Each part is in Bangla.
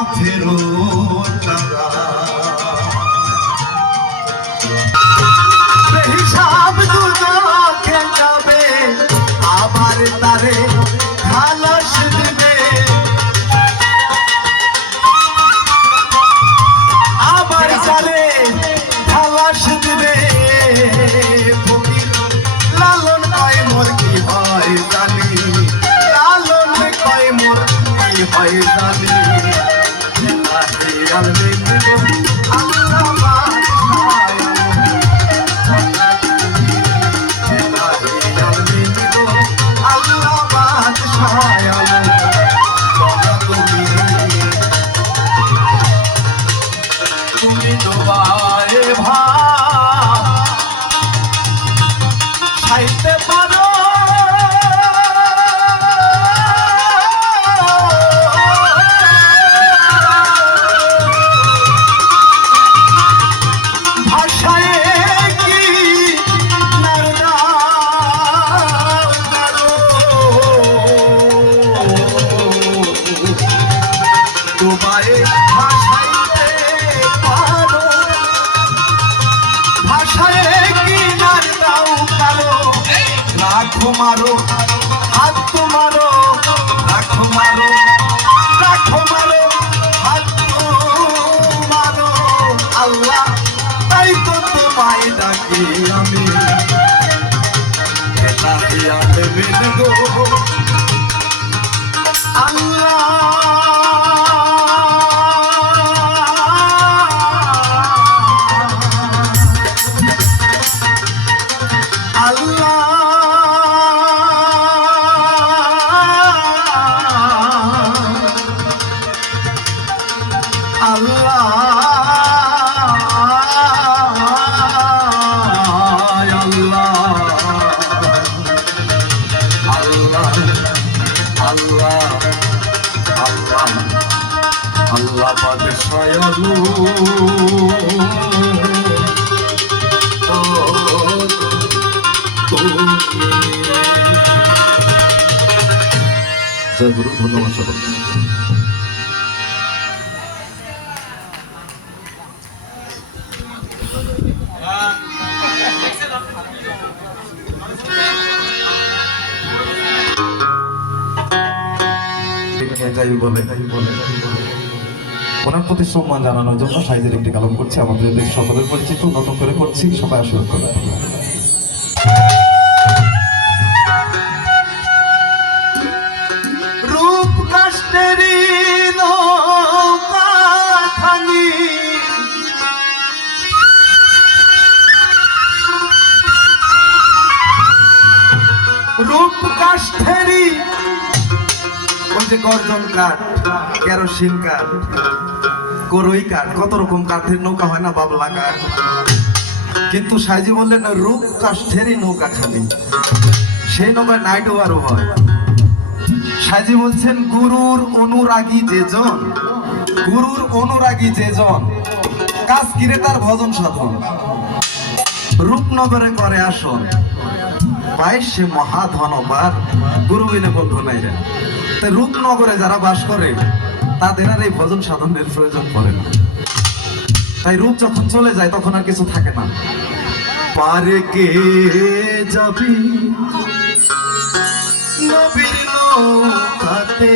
কাফেরো তারা আল্লাহ পাক সয়লু জয় গুরু ধন্যবাদ সকলকে। যাই বলে। ওনার প্রতি সম্মান জানানোর জন্য সাইজের একটি কালাম করছে, আমাদের দেশ সকলের পরিচিত, নতুন করে করছি, সবাই আশীর্বাদ করবেন রূপ কাষ্টেরি নৌকাখানি রূপ কাষ্ঠেরি ওই যে গর্জন কাঠ কেরোসিন কত রকম কাঠের নৌকা হয় না বাবলা কিন্তু সাইজি বললেন, রূপ নৌকা খালি। সেই নৌকায় নাইট ওভারও হয়। বলছেন, গুরুর অনুরাগী যেজন, গুরুর অনুরাগী যেজন। কাজ কিরে তার ভজন সাধন? রূপনগরে করে আসন। পায় সে মহাধনবার গুরু বিনে বন্ধু নাই তাই রূপনগরে যারা বাস করে, তাদের আর এই ভজন সাধনের প্রয়োজন পড়ে না। তাই রূপ যখন চলে যায়, তখন আর কিছু থাকে না। পারে কে যাবি? নবীর নৌকাতে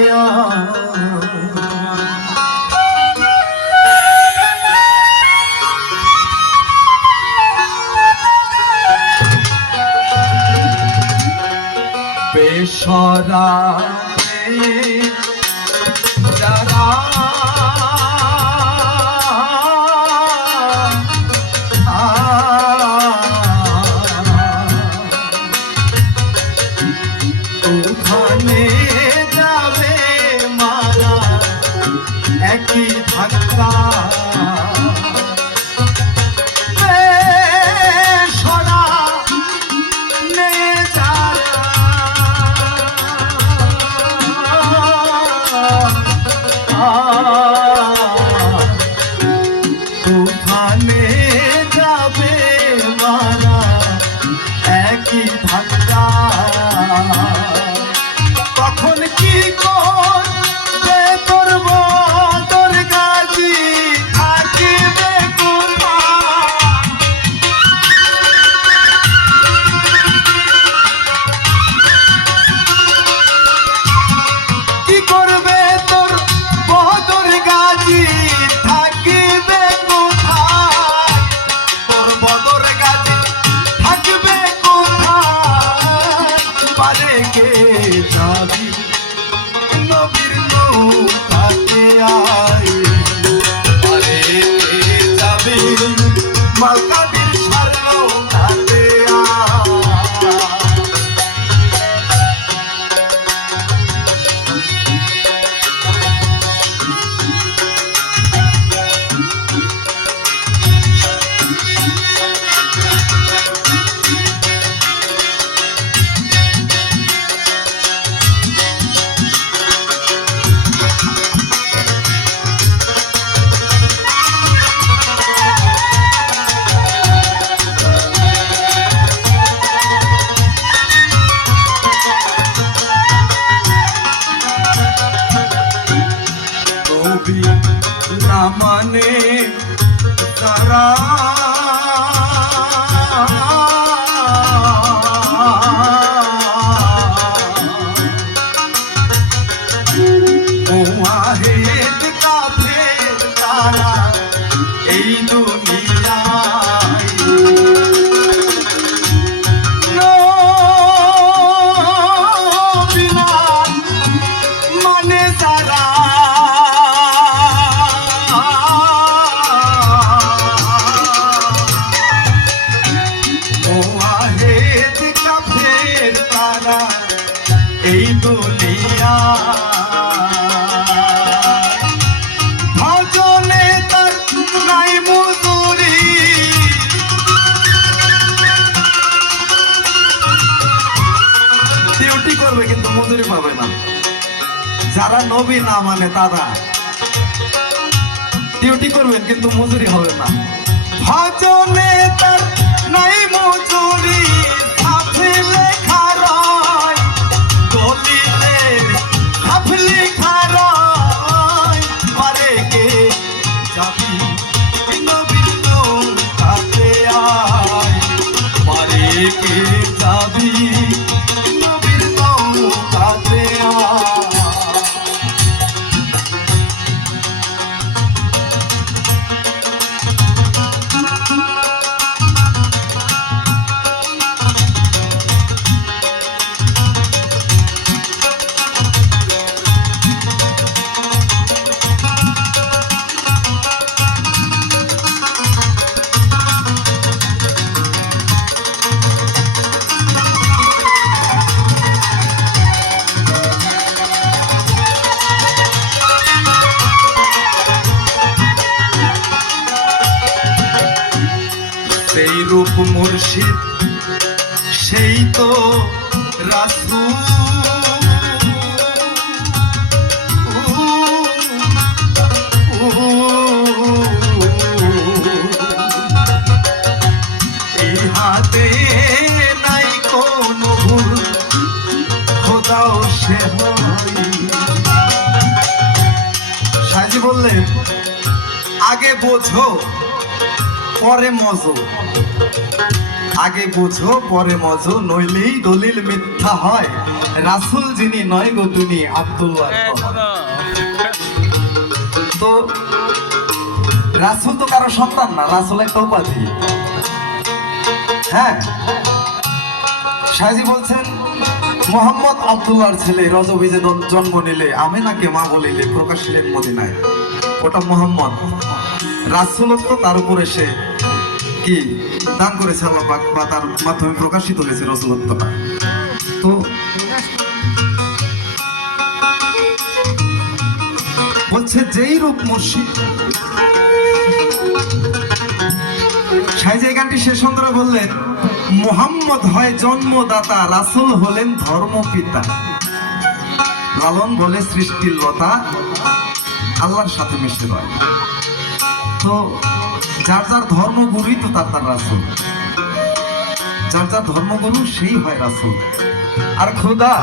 করবে কিন্তু মজুরি পাবে না। যারা নবী না মানে তারা ডিউটি করবেন কিন্তু মজুরি হবে না। ভজনে তার নাই মজুরি। সাজি বললেন আগে বোঝো পরে মজো। আগে বুঝো পরে মজো নইলেই দলিল মিথ্যা হয়। রাসুল যিনি নয় গো তিনি আব্দুল্লাহ তো রাসুল তো কারও সন্তান না রাসুল একটা উপাধি। হ্যাঁ? সাজি বলছেন মোহাম্মদ আব্দুল্লাহর ছেলে রজবীজে জন- জন্ম নিলে আমেনাকে মা বলিলে প্রকাশিলেন মদিনায়। ওটা মোহাম্মদ। রাসুলত্ব তার উপরে সে কি? দান করেছে আল্লাহ বা তার মাধ্যমে প্রকাশিত হয়েছে রসুলত্বটা। তো বলছে, যেই রূপ মুর্শিদ সাইজে এই গানটি শেষ করে বললেন, মোহাম্মদ হয় জন্মদাতা, রাসূল হলেন ধর্মপিতা। লালন বলে সৃষ্টির লতা আল্লাহর সাথে মিশতে পারে। তো যার যার ধর্মগুরুই তো তার তার রাসূল। যার যার ধর্মগুরু সেই হয় রাসূল। আর খোদা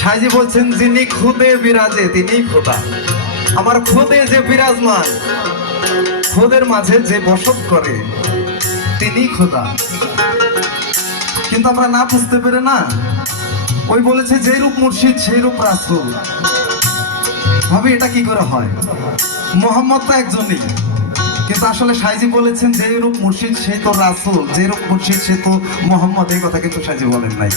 সাইজি বলছেন, যিনি খুদে বিরাজে, তিনি খোদা। আমার খুদে যে বিরাজমান, খোদের মাঝে যে বসত করে, তিনি খোদা। কিন্তু আমরা না বুঝতে পেরে না, ওই বলেছে, যে রূপ মুর্শিদ, সেই রূপ রাসূল। ভাবে, এটা কি করে হয়? মোহাম্মদ তো একজনই। কিন্তু আসলে সাইজি বলেছেন যে রূপ মুর্শিদ, সেই তো রাসূল। যে রূপ মুর্শিদ, সে তো মোহাম্মদ। এই কথা কিন্তু সাইজি বলেন নাই।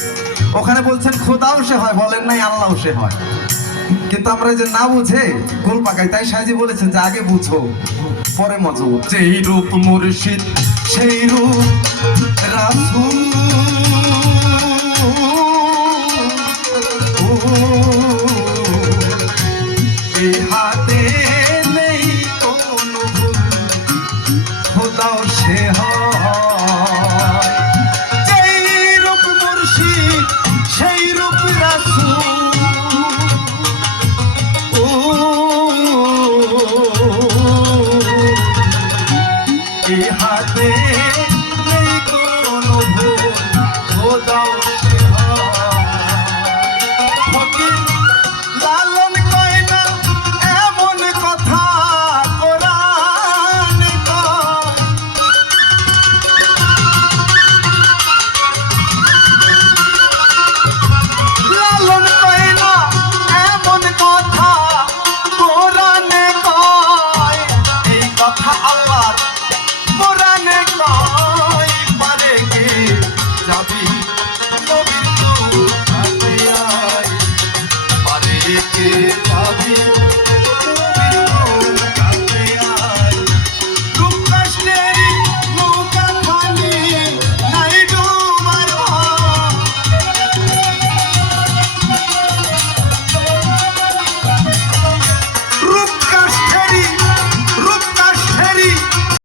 ওখানে বলছেন, খোদাও সে হয়। বলেন নাই, আল্লাহও সে হয়। কিন্তু আমরা যে না বুঝে গোল পাকাই, তাই সাজি বলেছেন যে, আগে বুঝো, পরে মজো যেই রূপ মুর্শিদ সেই রূপ রাসূল। খোদাও